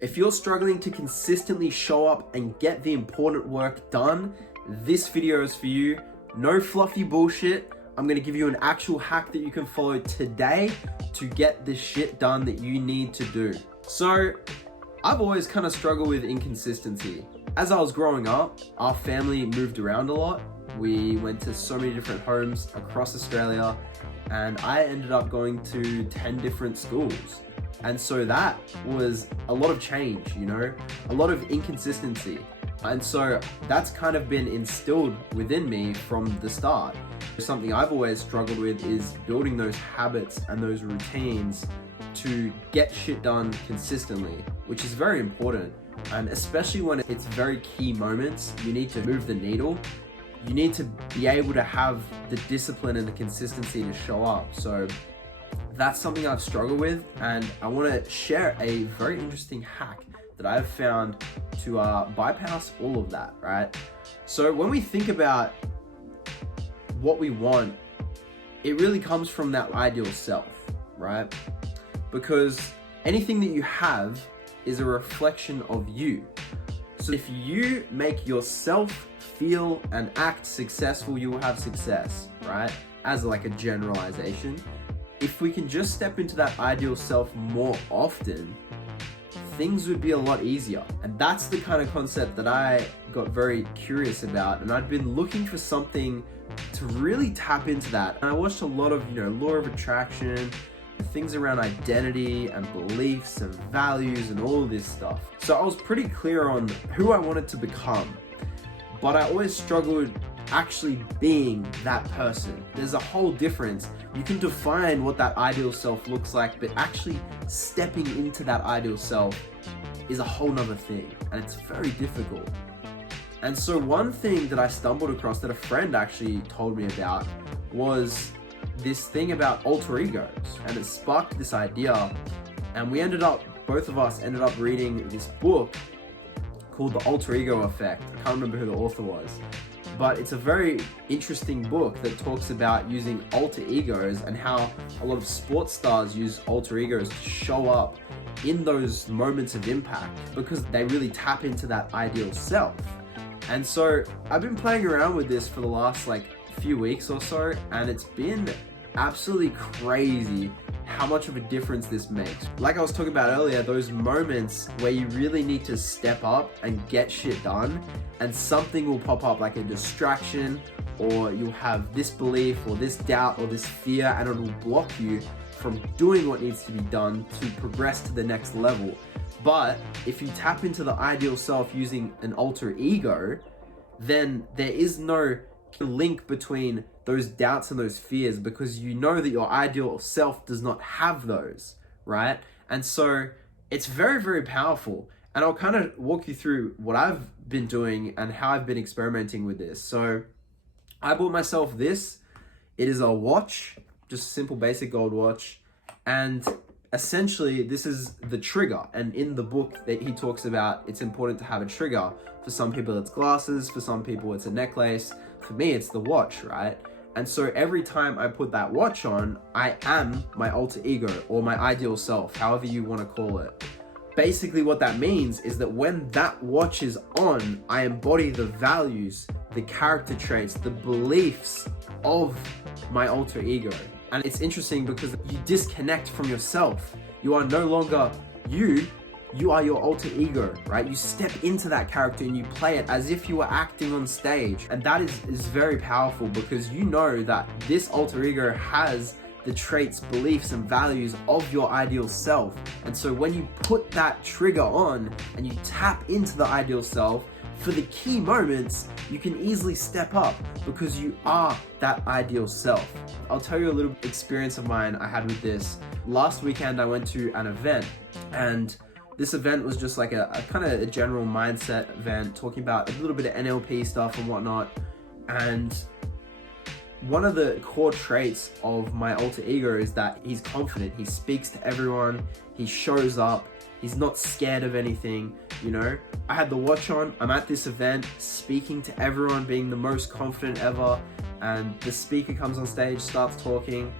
If you're struggling to consistently show up and get the important work done, this video is for you. No fluffy bullshit. I'm gonna give you an actual hack that you can follow today to get the shit done that you need to do. So, I've always kind of struggled with inconsistency. As I was growing up, our family moved around a lot. We went to so many different homes across Australia, and I ended up going to 10 different schools. And so that was a lot of change, you know, a lot of inconsistency. And so that's kind of been instilled within me from the start. Something I've always struggled with is building those habits and those routines to get shit done consistently, which is very important. And especially when it's very key moments, you need to move the needle. You need to be able to have the discipline and the consistency to show up. So that's something I've struggled with, and I want to share a very interesting hack that I've found to bypass all of that, right? So when we think about what we want, it really comes from that ideal self, right? Because anything that you have is a reflection of you. So if you make yourself feel and act successful, you will have success, right? As like a generalization. If we can just step into that ideal self more often, things would be a lot easier. And that's the kind of concept that I got very curious about. And I'd been looking for something to really tap into that. And I watched a lot of, law of attraction, things around identity and beliefs and values and all of this stuff. So I was pretty clear on who I wanted to become, but I always struggled actually being that person. There's a whole difference. You can define what that ideal self looks like, but actually stepping into that ideal self is a whole nother thing, and it's very difficult. And so one thing that I stumbled across that a friend actually told me about was this thing about alter egos, and it sparked this idea, and both of us ended up reading this book called The Alter Ego Effect. I can't remember who the author was, but it's a very interesting book that talks about using alter egos and how a lot of sports stars use alter egos to show up in those moments of impact because they really tap into that ideal self. And so I've been playing around with this for the last few weeks or so, and it's been absolutely crazy how much of a difference this makes. Like I was talking about earlier, those moments where you really need to step up and get shit done, and something will pop up like a distraction, or you'll have this belief or this doubt or this fear, and it will block you from doing what needs to be done to progress to the next level. But if you tap into the ideal self using an alter ego, then there is no link between those doubts and those fears, because you know that your ideal self does not have those, right? And so it's very, very powerful. And I'll kind of walk you through what I've been doing and how I've been experimenting with this. So I bought myself this. It is a watch, just a simple basic gold watch. And essentially this is the trigger. And in the book that he talks about, it's important to have a trigger. For some people it's glasses, for some people it's a necklace. For me, it's the watch, right? And so every time I put that watch on, I am my alter ego or my ideal self, however you want to call it. Basically what that means is that when that watch is on, I embody the values, the character traits, the beliefs of my alter ego. And it's interesting because you disconnect from yourself. You are no longer you are your alter ego, right? You step into that character and you play it as if you were acting on stage. And that is very powerful, because you know that this alter ego has the traits, beliefs, and values of your ideal self. And so when you put that trigger on and you tap into the ideal self, for the key moments, you can easily step up because you are that ideal self. I'll tell you a little experience of mine I had with this. Last weekend, I went to an event, and this event was just like a kind of a general mindset event, talking about a little bit of NLP stuff and whatnot. And one of the core traits of my alter ego is that he's confident. He speaks to everyone. He shows up. He's not scared of anything, I had the watch on. I'm at this event, speaking to everyone, being the most confident ever. And the speaker comes on stage, starts talking.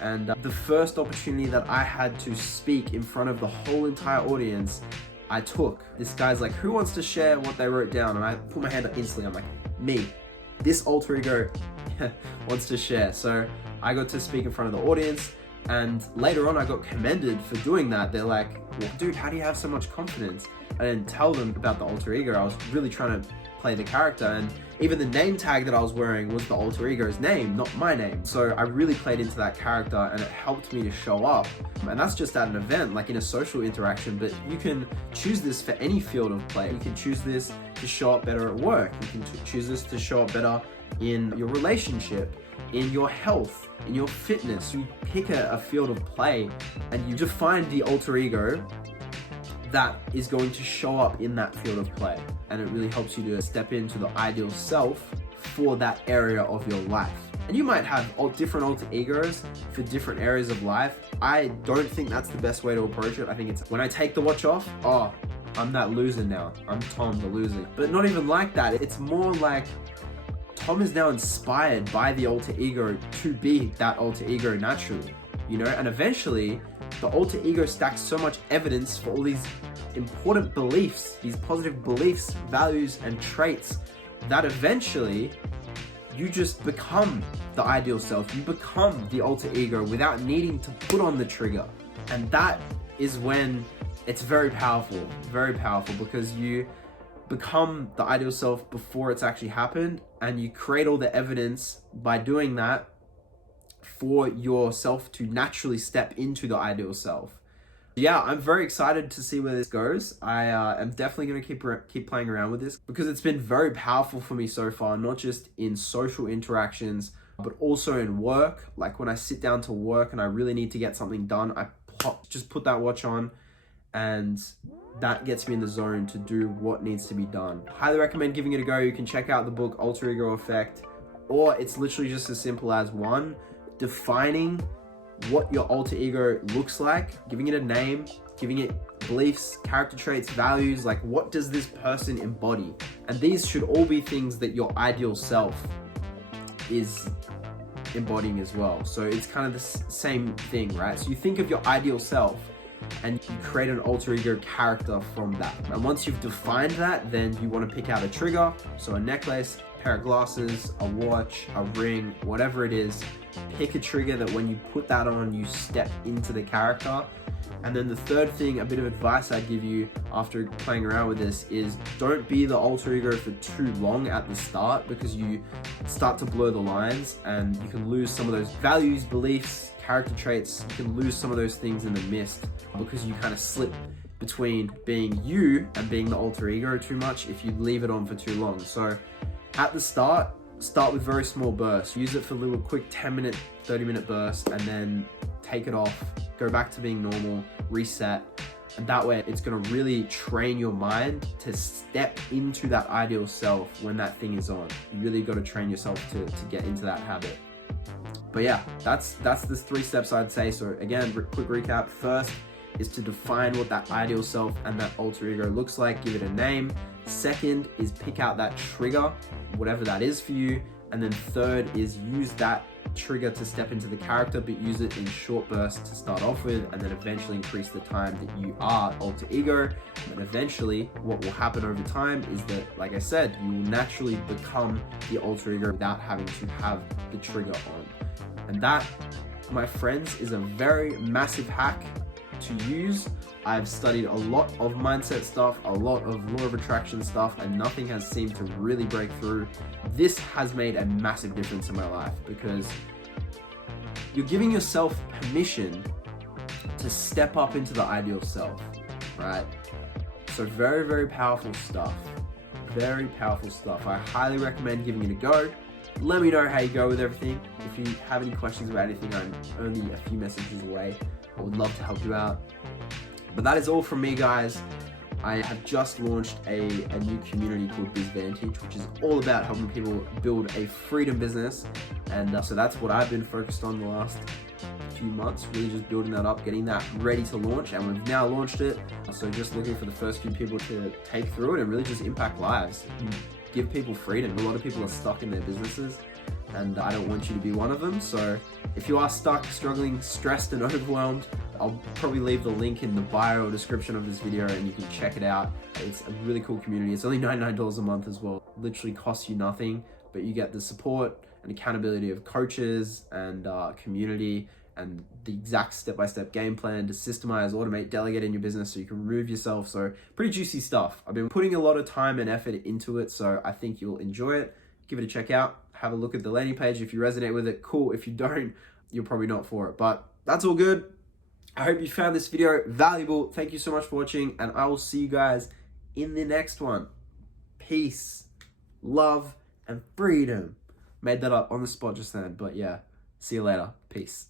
And the first opportunity that I had to speak in front of the whole entire audience, I took. This guy's like, who wants to share what they wrote down? And I put my hand up instantly. I'm like, me. This alter ego wants to share. So I got to speak in front of the audience, and later on I got commended for doing that. They're like, well, dude, how do you have so much confidence? I didn't tell them about the alter ego. I was really trying to play the character, and even the name tag that I was wearing was the alter ego's name, not my name. So I really played into that character, and it helped me to show up. And that's just at an event, like in a social interaction, but you can choose this for any field of play. You can choose this to show up better at work. You can choose this to show up better in your relationship, in your health, in your fitness. You pick a field of play and you define the alter ego that is going to show up in that field of play. And it really helps you to step into the ideal self for that area of your life. And you might have different alter egos for different areas of life. I don't think that's the best way to approach it. I think it's when I take the watch off, oh, I'm that loser now. I'm Tom the loser. But not even like that. It's more like Tom is now inspired by the alter ego to be that alter ego naturally, you know? And eventually, the alter ego stacks so much evidence for all these important beliefs, these positive beliefs, values, and traits that eventually you just become the ideal self. You become the alter ego without needing to put on the trigger. And that is when it's very powerful because you become the ideal self before it's actually happened, and you create all the evidence by doing that for yourself to naturally step into the ideal self. Yeah, I'm very excited to see where this goes. I am definitely going to keep playing around with this because it's been very powerful for me so far, not just in social interactions, but also in work. Like when I sit down to work and I really need to get something done, I just put that watch on, and that gets me in the zone to do what needs to be done. Highly recommend giving it a go. You can check out the book Alter Ego Effect, or it's literally just as simple as defining what your alter ego looks like, giving it a name, giving it beliefs, character traits, values, like what does this person embody? And these should all be things that your ideal self is embodying as well. So it's kind of the same thing, right? So you think of your ideal self and you create an alter ego character from that. And once you've defined that, then you want to pick out a trigger. So a necklace, pair of glasses, a watch, a ring, whatever it is. Pick a trigger that when you put that on, you step into the character. And then the third thing, a bit of advice I'd give you after playing around with this is don't be the alter ego for too long at the start, because you start to blur the lines and you can lose some of those values, beliefs, character traits. You can lose some of those things in the mist because you kind of slip between being you and being the alter ego too much if you leave it on for too long. So at the start with very small bursts. Use it for little quick 10-minute, 30-minute bursts, and then take it off, go back to being normal, reset. And that way it's gonna really train your mind to step into that ideal self when that thing is on. You really gotta train yourself to get into that habit. But yeah, that's the 3 steps I'd say. So again, quick recap. First is to define what that ideal self and that alter ego looks like, give it a name. Second is pick out that trigger, whatever that is for you. And then third is use that trigger to step into the character, but use it in short bursts to start off with, and then eventually increase the time that you are alter ego. And eventually what will happen over time is that, like I said, you will naturally become the alter ego without having to have the trigger on. And that, my friends, is a very massive hack to use. I've studied a lot of mindset stuff, a lot of law of attraction stuff, and nothing has seemed to really break through. This has made a massive difference in my life because you're giving yourself permission to step up into the ideal self, right? So very, very powerful stuff. Very powerful stuff. I highly recommend giving it a go. Let me know how you go with everything. If you have any questions about anything, I'm only a few messages away. I would love to help you out. But that is all from me, guys. I have just launched a new community called BizVantage, which is all about helping people build a freedom business. And so that's what I've been focused on the last few months, really just building that up, getting that ready to launch. And we've now launched it. So just looking for the first few people to take through it and really just impact lives, give people freedom. A lot of people are stuck in their businesses and I don't want you to be one of them. So if you are stuck, struggling, stressed, and overwhelmed, I'll probably leave the link in the bio or description of this video and you can check it out. It's a really cool community. It's only $99 a month as well. Literally costs you nothing, but you get the support and accountability of coaches and community, and the exact step-by-step game plan to systemize, automate, delegate in your business so you can remove yourself. So pretty juicy stuff. I've been putting a lot of time and effort into it, so I think you'll enjoy it. Give it a check out. Have a look at the landing page. If you resonate with it, cool. If you don't, you're probably not for it, but that's all good. I hope you found this video valuable. Thank you so much for watching, and I will see you guys in the next one. Peace, love, and freedom. Made that up on the spot just then, but yeah. See you later. Peace.